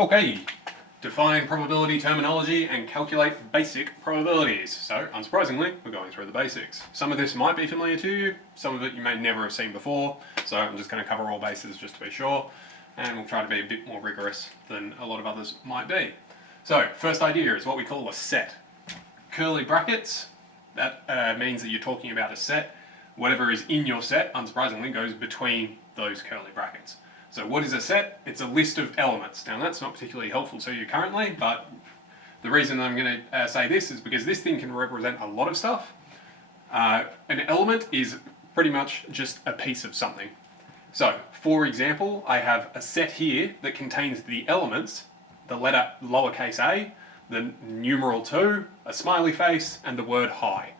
Okay, define probability terminology and calculate basic probabilities. So, unsurprisingly, we're going through the basics. Some of this might be familiar to you, some of it you may never have seen before, so I'm just going to cover all bases just to be sure, and we'll try to be a bit more rigorous than a lot of others might be. So, first idea is what we call a set. Curly brackets, that means that you're talking about a set. Whatever is in your set, unsurprisingly, goes between those curly brackets. So what is a set? It's a list of elements. Now that's not particularly helpful to you currently, but the reason I'm going to say this is because this thing can represent a lot of stuff. An element is pretty much just a piece of something. So, for example, I have a set here that contains the elements, the letter lowercase a, the numeral 2, a smiley face, and the word hi.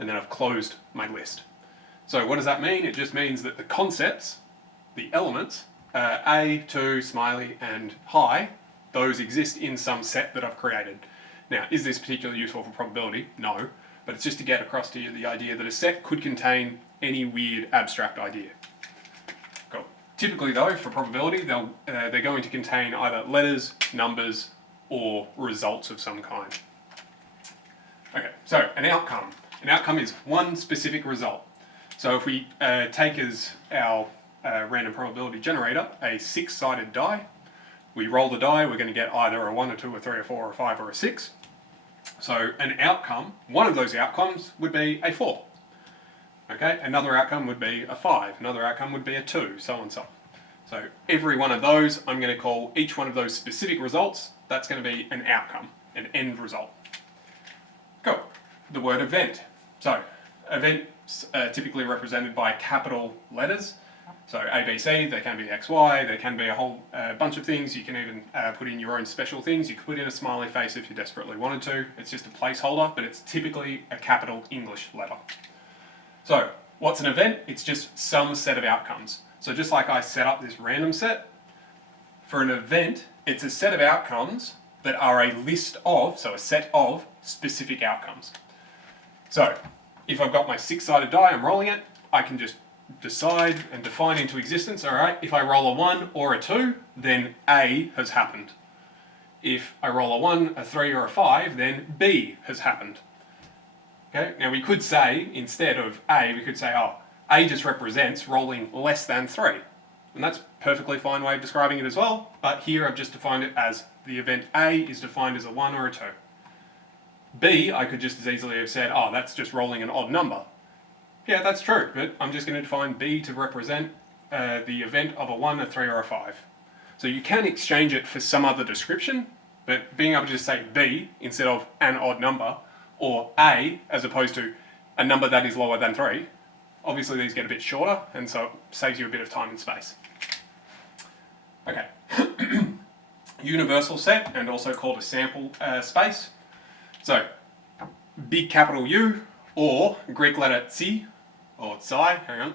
And then I've closed my list. So what does that mean? It just means that the concepts, the elements, A, 2, smiley, and hi, those exist in some set that I've created. Now, is this particularly useful for probability? No, but it's just to get across to you the idea that a set could contain any weird abstract idea. Cool. Typically though, for probability, they're going to contain either letters, numbers, or results of some kind. Okay, so an outcome. An outcome is one specific result. So if we take as our random probability generator a 6-sided die, we roll the die, we're going to get either a 1, a 2, a 3, a 4, a 5, or a 6. So an outcome, one of those outcomes would be a 4. Okay, another outcome would be a 5, another outcome would be a 2, so on and so on. So every one of those, I'm going to call each one of those specific results, that's going to be an outcome, an end result. Cool. The word event. So events are typically represented by capital letters. So A, B, C, they can be X, Y, there can be a whole bunch of things. You can even put in your own special things. You could put in a smiley face if you desperately wanted to. It's just a placeholder, but it's typically a capital English letter. So what's an event? It's just some set of outcomes. So just like I set up this random set, for an event, it's a set of outcomes that are a list of, so a set of specific outcomes. So if I've got my 6-sided die, I'm rolling it, I can just decide and define into existence, alright, if I roll a 1 or a 2, then A has happened. If I roll a 1, a 3, or a 5, then B has happened. Okay, now we could say, instead of A, we could say, oh, A just represents rolling less than 3. And that's a perfectly fine way of describing it as well, but here I've just defined it as the event A is defined as a 1 or a 2. B, I could just as easily have said, oh, that's just rolling an odd number. Yeah, that's true, but I'm just going to define B to represent the event of a 1, a 3, or a 5. So you can exchange it for some other description, but being able to just say B instead of an odd number, or A as opposed to a number that is lower than 3, obviously these get a bit shorter, and so it saves you a bit of time and space. Okay. Universal set, and also called a sample space. So, big capital U, or Greek letter Tsi, or Tsai, hang on.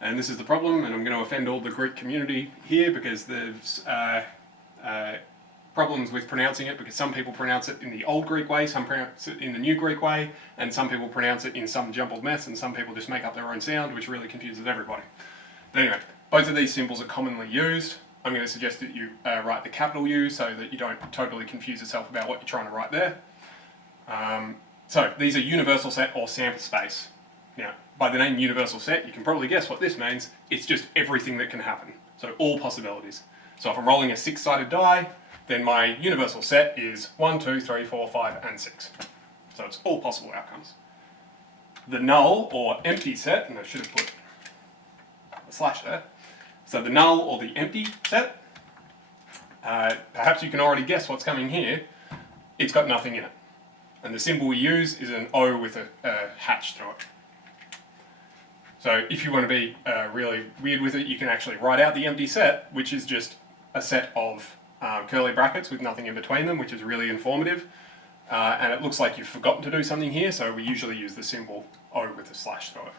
And this is the problem, and I'm going to offend all the Greek community here because there's problems with pronouncing it, because some people pronounce it in the old Greek way, some pronounce it in the new Greek way, and some people pronounce it in some jumbled mess, and some people just make up their own sound, which really confuses everybody. But anyway, both of these symbols are commonly used. I'm going to suggest that you write the capital U so that you don't totally confuse yourself about what you're trying to write there. So these are universal set or sample space. Now, by the name universal set, you can probably guess what this means. It's just everything that can happen. So all possibilities. So if I'm rolling a 6-sided die, then my universal set is 1, 2, 3, 4, 5, and 6. So it's all possible outcomes. The null or empty set, and I should have put a slash there. So the null or the empty set, perhaps you can already guess what's coming here. It's got nothing in it. And the symbol we use is an O with a hatch through it. So if you want to be really weird with it, you can actually write out the empty set, which is just a set of curly brackets with nothing in between them, which is really informative. And it looks like you've forgotten to do something here, so we usually use the symbol O with a slash through it.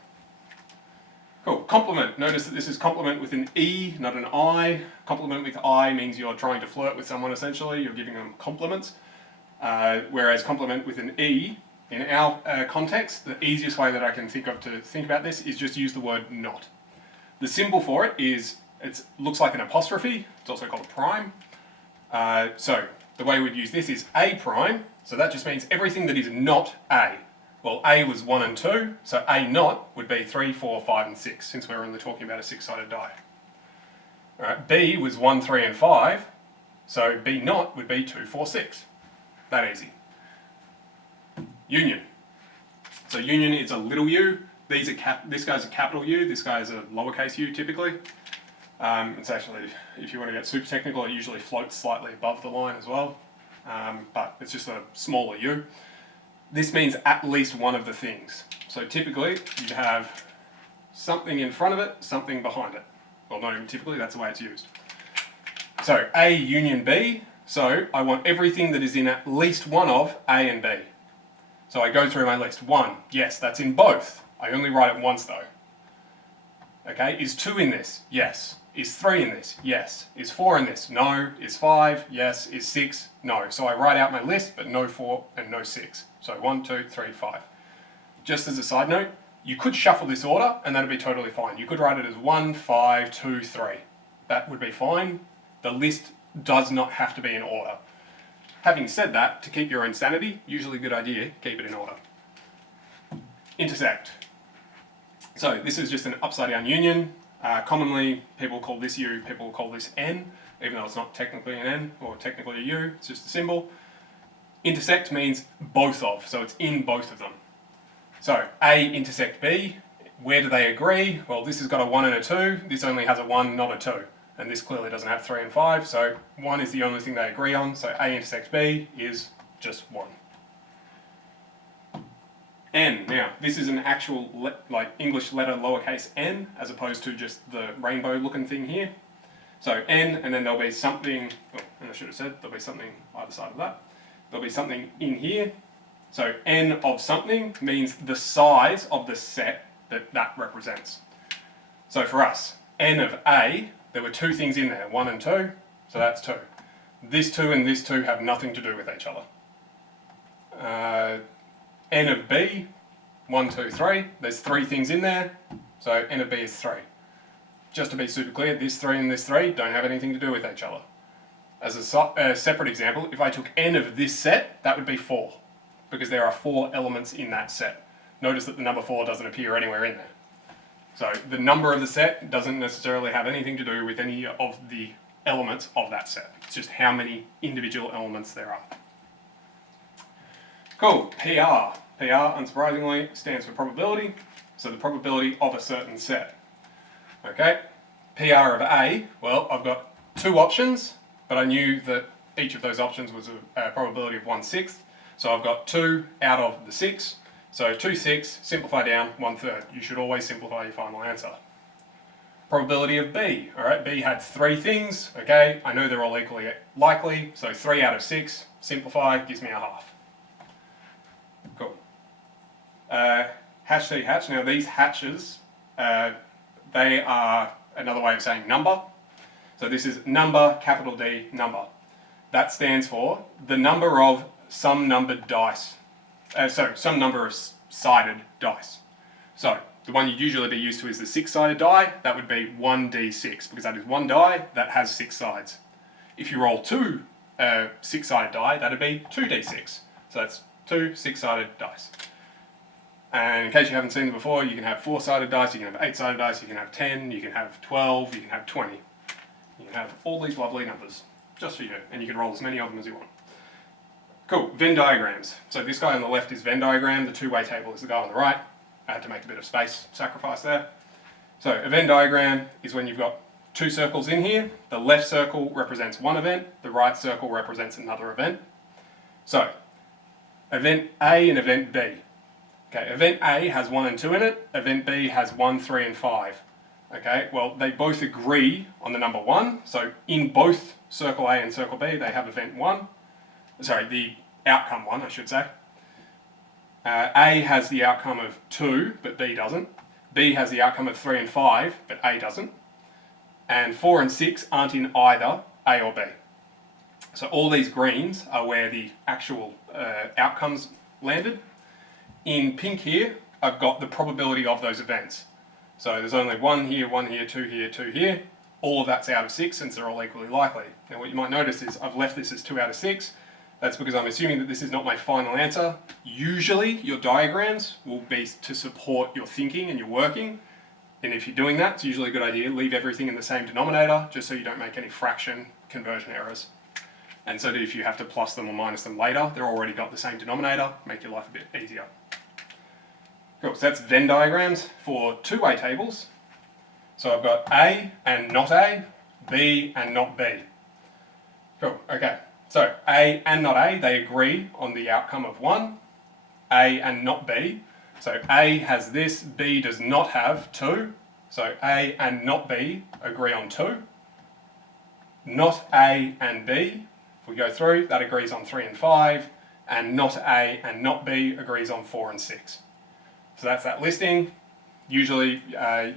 Cool. Complement. Notice that this is complement with an E, not an I. Complement with I means you're trying to flirt with someone, essentially. You're giving them compliments. Whereas complement with an E, in our context, the easiest way that I can think of to think about this is just use the word not. The symbol for it is, it looks like an apostrophe, it's also called a prime. So the way we'd use this is A prime, so that just means everything that is not A. Well, A was 1 and 2, so A not would be 3, 4, 5 and 6, since we're only talking about a 6-sided die. Alright, B was 1, 3 and 5, so B not would be 2, 4, 6. That easy. Union. So union is a little u. This guy's a capital U, this guy's a lowercase u typically. It's actually, if you want to get super technical, it usually floats slightly above the line as well, but it's just a smaller u. This means at least one of the things. So typically, you'd have something in front of it, something behind it. Well, not even typically, that's the way it's used. So A union B, so I want everything that is in at least one of A and B. So I go through my list. 1, yes, that's in both. I only write it once though. Okay, is 2 in this? Yes. Is 3 in this? Yes. Is 4 in this? No. Is 5? Yes. Is 6? No. So I write out my list, but no 4 and no 6. So 1, 2, 3, 5. Just as a side note, you could shuffle this order and that'd be totally fine. You could write it as 1, 5, 2, 3. That would be fine. The list does not have to be in order. Having said that, to keep your own sanity, usually a good idea, keep it in order. Intersect. So this is just an upside down union. Commonly, people call this U, people call this N, even though it's not technically an N or technically a U, it's just a symbol. Intersect means both of, so it's in both of them. So A intersect B, where do they agree? Well, this has got a 1 and a 2, this only has a 1, not a 2. And this clearly doesn't have 3 and 5, so 1 is the only thing they agree on, so A intersects B is just 1. N. Now, this is an actual like English letter lowercase n, as opposed to just the rainbow looking thing here. So N, and then there'll be something, oh, and I should have said, there'll be something either side of that. There'll be something in here. So N of something means the size of the set that represents. So for us, N of A, there were 2 things in there, 1 and 2, so that's 2. This 2 and this 2 have nothing to do with each other. N of B, 1, 2, 3, there's 3 things in there, so N of B is 3. Just to be super clear, this 3 and this 3 don't have anything to do with each other. As a separate example, if I took N of this set, that would be 4, because there are 4 elements in that set. Notice that the number 4 doesn't appear anywhere in there. So the number of the set doesn't necessarily have anything to do with any of the elements of that set. It's just how many individual elements there are. Cool, PR. PR, unsurprisingly, stands for probability. So the probability of a certain set. Okay, PR of A, well, I've got 2 options, but I knew that each of those options was a probability of 1/6. So I've got 2 out of the 6. So 2, 6, simplify down, 1/3. You should always simplify your final answer. Probability of B, alright, B had 3 things, okay, I know they're all equally likely, so 3 out of 6, simplify, gives me a half. Cool. Hatch C hatch, now these hatches, they are another way of saying number. So this is number, capital D, number. That stands for the number of some numbered dice. Some number of sided dice. So the one you'd usually be used to is the 6-sided die. That would be 1d6, because that is one die that has 6 sides. If you roll 2 6-sided die, that'd be 2d6. So that's 2 6-sided dice. And in case you haven't seen them before, you can have 4-sided dice, you can have 8-sided dice, you can have 10, you can have 12, you can have 20. You can have all these lovely numbers, just for you, and you can roll as many of them as you want. Cool, Venn diagrams. So this guy on the left is Venn diagram, the 2-way table is the guy on the right. I had to make a bit of space sacrifice there. So a Venn diagram is when you've got 2 circles in here. The left circle represents one event, the right circle represents another event. So, event A and event B. Okay, event A has 1 and 2 in it, event B has 1, 3 and 5. Okay, well they both agree on the number 1, so in both circle A and circle B they have event 1. Sorry, the outcome 1, I should say. A has the outcome of 2, but B doesn't. B has the outcome of 3 and 5, but A doesn't. And 4 and 6 aren't in either A or B. So all these greens are where the actual outcomes landed. In pink here, I've got the probability of those events. So there's only 1 here, 1 here, 2 here, 2 here. all of that's out of 6 since they're all equally likely. Now what you might notice is I've left this as 2 out of 6. That's because I'm assuming that this is not my final answer. Usually your diagrams will be to support your thinking and your working. And if you're doing that, it's usually a good idea. Leave everything in the same denominator just so you don't make any fraction conversion errors. And so that if you have to plus them or minus them later, they're already got the same denominator, make your life a bit easier. Cool, so that's Venn diagrams for two-way tables. So I've got A and not A, B and not B. Cool, okay. So A and not A, they agree on the outcome of 1. A and not B. So A has this, B does not have 2. So A and not B agree on 2. Not A and B, if we go through, that agrees on 3 and 5. And not A and not B agrees on 4 and 6. So that's that listing. Usually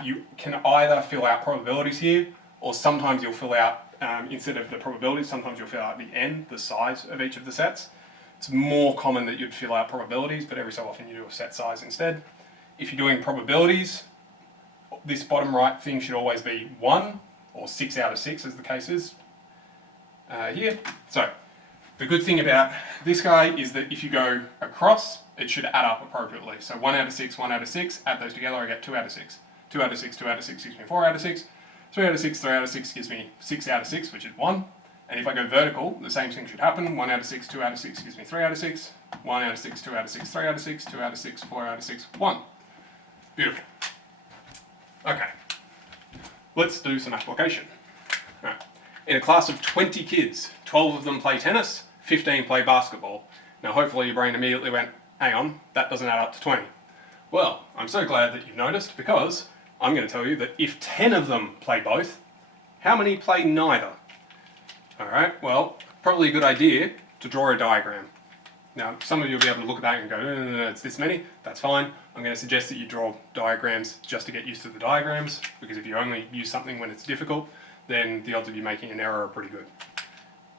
you can either fill out probabilities here, or sometimes you'll fill out, instead of the probabilities, sometimes you'll fill out the n, the size of each of the sets. It's more common that you'd fill out probabilities, but every so often you do a set size instead. If you're doing probabilities, this bottom right thing should always be 1, or 6 out of 6 as the case is here. So the good thing about this guy is that if you go across, it should add up appropriately. So 1 out of 6, 1 out of 6, add those together, I get 2 out of 6. 2 out of 6, 2 out of 6 gives me 4 out of 6. 3 out of 6, 3 out of 6 gives me 6 out of 6, which is 1. And if I go vertical, the same thing should happen. 1 out of 6, 2 out of 6 gives me 3 out of 6. 1 out of 6, 2 out of 6, 3 out of 6. 2 out of 6, 4 out of 6, 1. Beautiful. Okay. Let's do some application. All right. In a class of 20 kids, 12 of them play tennis, 15 play basketball. Now hopefully your brain immediately went, hang on, that doesn't add up to 20. Well, I'm so glad that you've noticed, because I'm going to tell you that if 10 of them play both, how many play neither? Alright, well, probably a good idea to draw a diagram. Now, some of you will be able to look at that and go, no, it's this many. That's fine. I'm going to suggest that you draw diagrams just to get used to the diagrams, because if you only use something when it's difficult, then the odds of you making an error are pretty good.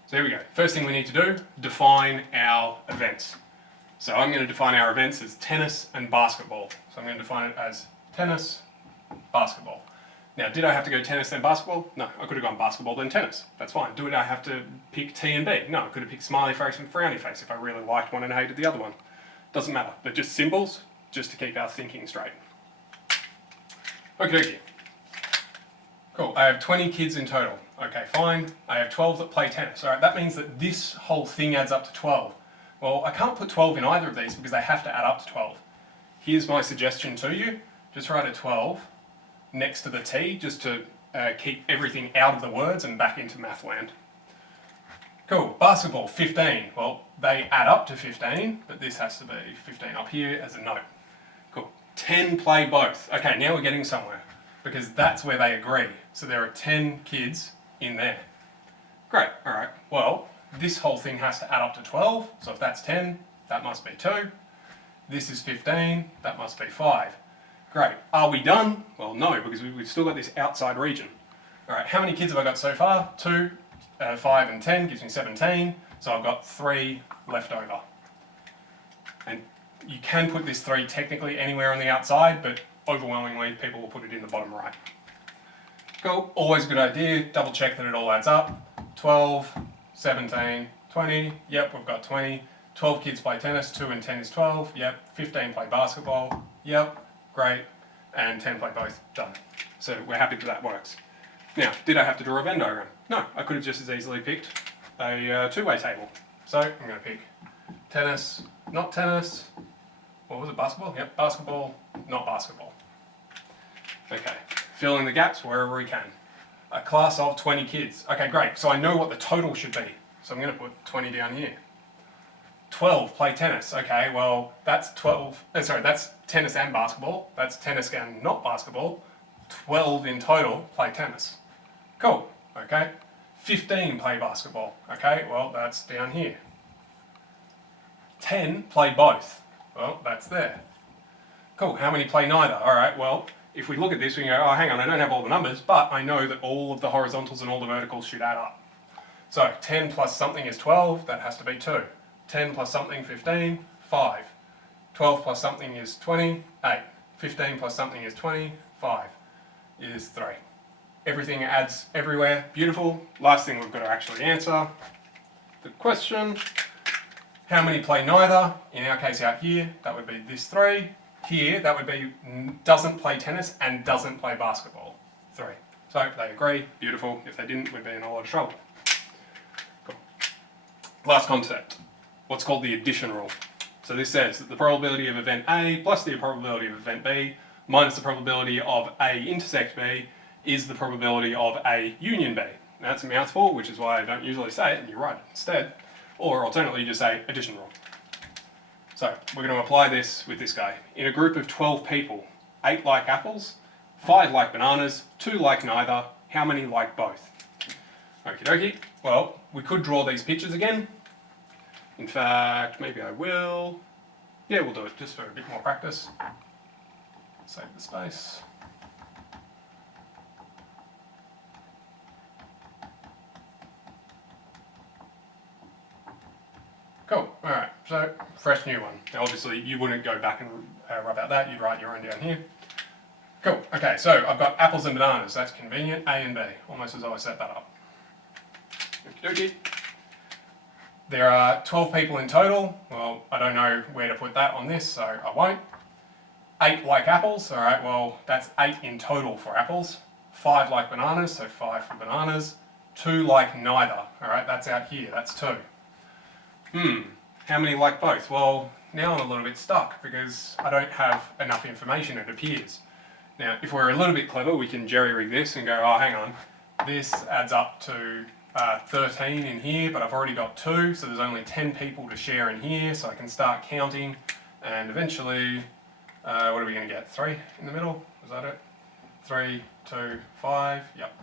So here we go. First thing we need to do, define our events. So I'm going to define our events as tennis and basketball. So I'm going to define it as tennis, basketball. Now, did I have to go tennis then basketball? No, I could have gone basketball then tennis. That's fine. Did I have to pick T and B? No, I could have picked smiley face and frowny face if I really liked one and hated the other one. Doesn't matter. They're just symbols, just to keep our thinking straight. Okie dokie. Cool. I have 20 kids in total. Okay, fine. I have 12 that play tennis. All right, that means that this whole thing adds up to 12. Well, I can't put 12 in either of these because they have to add up to 12. Here's my suggestion to you. Just write a 12 next to the T, just to keep everything out of the words and back into math land. Cool. Basketball, 15. Well, they add up to 15, but this has to be 15 up here as a note. Cool. 10 play both. Okay, now we're getting somewhere, because that's where they agree. So there are 10 kids in there. Great. All right. Well, this whole thing has to add up to 12. So if that's 10, that must be 2. This is 15. That must be 5. Great. Are we done? Well, no, because we've still got this outside region. All right. How many kids have I got so far? 2, 5 and 10 gives me 17. So I've got 3 left over. And you can put this 3 technically anywhere on the outside, but overwhelmingly people will put it in the bottom right. Cool. Always a good idea. Double check that it all adds up. 12, 17, 20. Yep, we've got 20. 12 kids play tennis. 2 and 10 is 12. Yep. 15 play basketball. Yep. Great. And 10 play both. Done. So we're happy that that works. Now, did I have to draw a Venn diagram? No, I could have just as easily picked a two-way table. So I'm going to pick tennis, not tennis. What was it? Basketball? Yep. Basketball, not basketball. Okay. Fill in the gaps wherever we can. A class of 20 kids. Okay, great. So I know what the total should be. So I'm going to put 20 down here. 12 play tennis. Okay, well, that's 12. That's tennis and basketball. That's tennis and not basketball. 12 in total play tennis. Cool. Okay. 15 play basketball. Okay, well, that's down here. 10 play both. Well, that's there. Cool. How many play neither? All right, well, if we look at this, we can go, oh, hang on, I don't have all the numbers, but I know that all of the horizontals and all the verticals should add up. So 10 plus something is 12. That has to be 2. 10 plus something, 15, 5. 12 plus something is 20, 8. 15 plus something is 20, 5 is 3. Everything adds everywhere. Beautiful. Last thing we've got to actually answer the question. How many play neither? In our case out here, that would be this 3. Here, that would be doesn't play tennis and doesn't play basketball. 3. So they agree. Beautiful. If they didn't, we'd be in a lot of trouble. Cool. Last concept. What's called the addition rule. So this says that the probability of event A plus the probability of event B minus the probability of A intersect B is the probability of A union B. Now that's a mouthful, which is why I don't usually say it, and you write it instead. Or alternately, you just say addition rule. So we're going to apply this with this guy. In a group of 12 people, 8 like apples, 5 like bananas, 2 like neither, how many like both? Okie dokie. Well, we could draw these pictures again. In fact, maybe I will. Yeah, we'll do it just for a bit more practice. Save the space. Cool, alright, so fresh new one. Now obviously you wouldn't go back and rub out that, you'd write your own down here. Cool, okay, so I've got apples and bananas, that's convenient, A and B, almost as though I set that up. Okie dokie. There are 12 people in total. Well, I don't know where to put that on this, so I won't. 8 like apples, alright, well, that's 8 in total for apples. 5 like bananas, so 5 for bananas. 2 like neither, alright, that's out here, that's 2. How many like both? Well, now I'm a little bit stuck because I don't have enough information, it appears. Now, if we're a little bit clever, we can jerry-rig this and go, oh, hang on, this adds up to 13 in here, but I've already got 2, so there's only 10 people to share in here, so I can start counting, and eventually, what are we going to get? 3 in the middle? Is that it? 3, 2, 5, yep.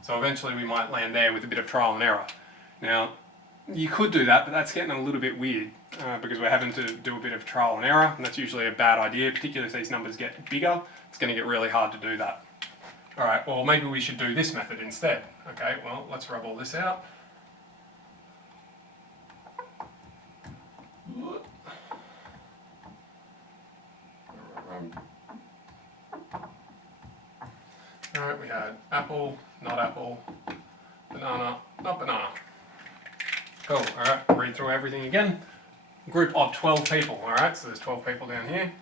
So eventually we might land there with a bit of trial and error. Now, you could do that, but that's getting a little bit weird because we're having to do a bit of trial and error, and that's usually a bad idea, particularly if these numbers get bigger. It's going to get really hard to do that. Alright, well maybe we should do this method instead. Okay, well let's rub all this out. Alright, we had apple, not apple, banana, not banana. Cool, alright, read through everything again. Group of 12 people, alright, so there's 12 people down here.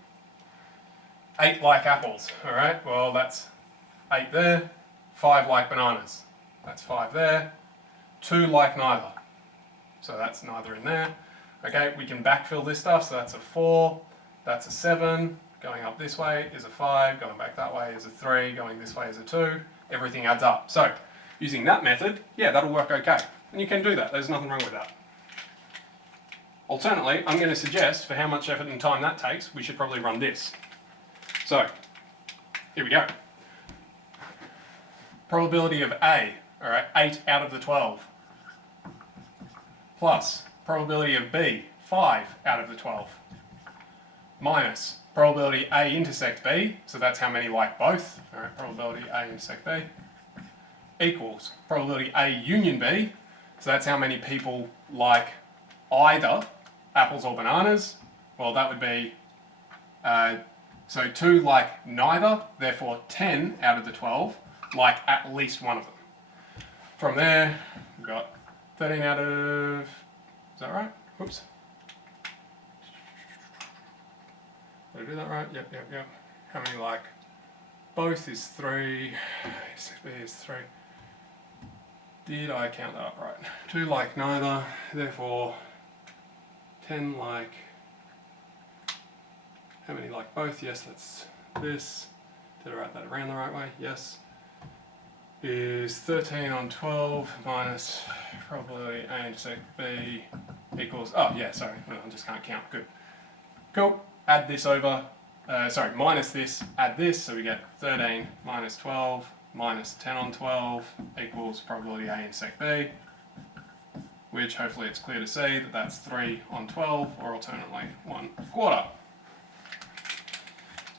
8 like apples, alright, well that's 8 there. 5 like bananas, that's 5 there. 2 like neither, so that's neither in there. Okay, we can backfill this stuff, so that's a 4, that's a 7, going up this way is a 5, going back that way is a 3, going this way is a 2, everything adds up. So, using that method, yeah, that'll work okay. And you can do that, there's nothing wrong with that. Alternately, I'm going to suggest, for how much effort and time that takes, we should probably run this. So, here we go. Probability of A, alright, 8 out of the 12. Plus, probability of B, 5 out of the 12. Minus, probability A intersect B, so that's how many like both. Alright, probability A intersect B. Equals, probability A union B, so that's how many people like either apples or bananas. Well, that would be, so 2 like neither, therefore 10 out of the 12 like at least one of them. From there, we've got 13 out of, is that right? Whoops. Did I do that right? Yep. How many like both is 3, B is 3. Did I count that up right? 2 like neither, therefore 10 like, how many like both? Yes, that's this. Did I write that around the right way? Yes. Is 13 on 12 minus probability A intersect B equals, oh yeah, sorry, I just can't count, good. Cool, add this over, minus this, add this, so we get 13 minus 12 minus 10 on 12 equals probability A intersect B, which hopefully it's clear to see that that's 3 on 12, or alternately 1/4.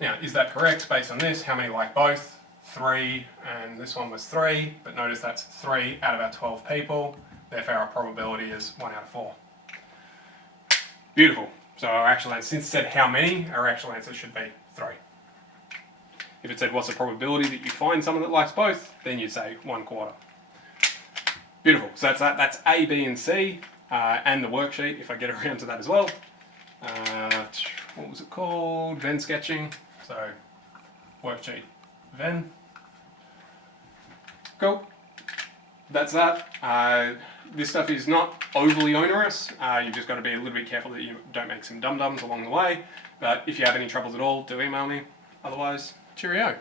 Now, is that correct based on this? How many like both? 3, and this one was 3, but notice that's 3 out of our 12 people, therefore our probability is 1 out of 4. Beautiful. So our actual answer, since it said how many, our actual answer should be 3. If it said what's the probability that you find someone that likes both, then you'd say 1/4. Beautiful. So that's that. That's A, B, and C, and the worksheet if I get around to that as well. What was it called? Venn sketching. So worksheet Venn. Cool. That's that. This stuff is not overly onerous. You've just got to be a little bit careful that you don't make some dum-dums along the way. But if you have any troubles at all, do email me. Otherwise, cheerio.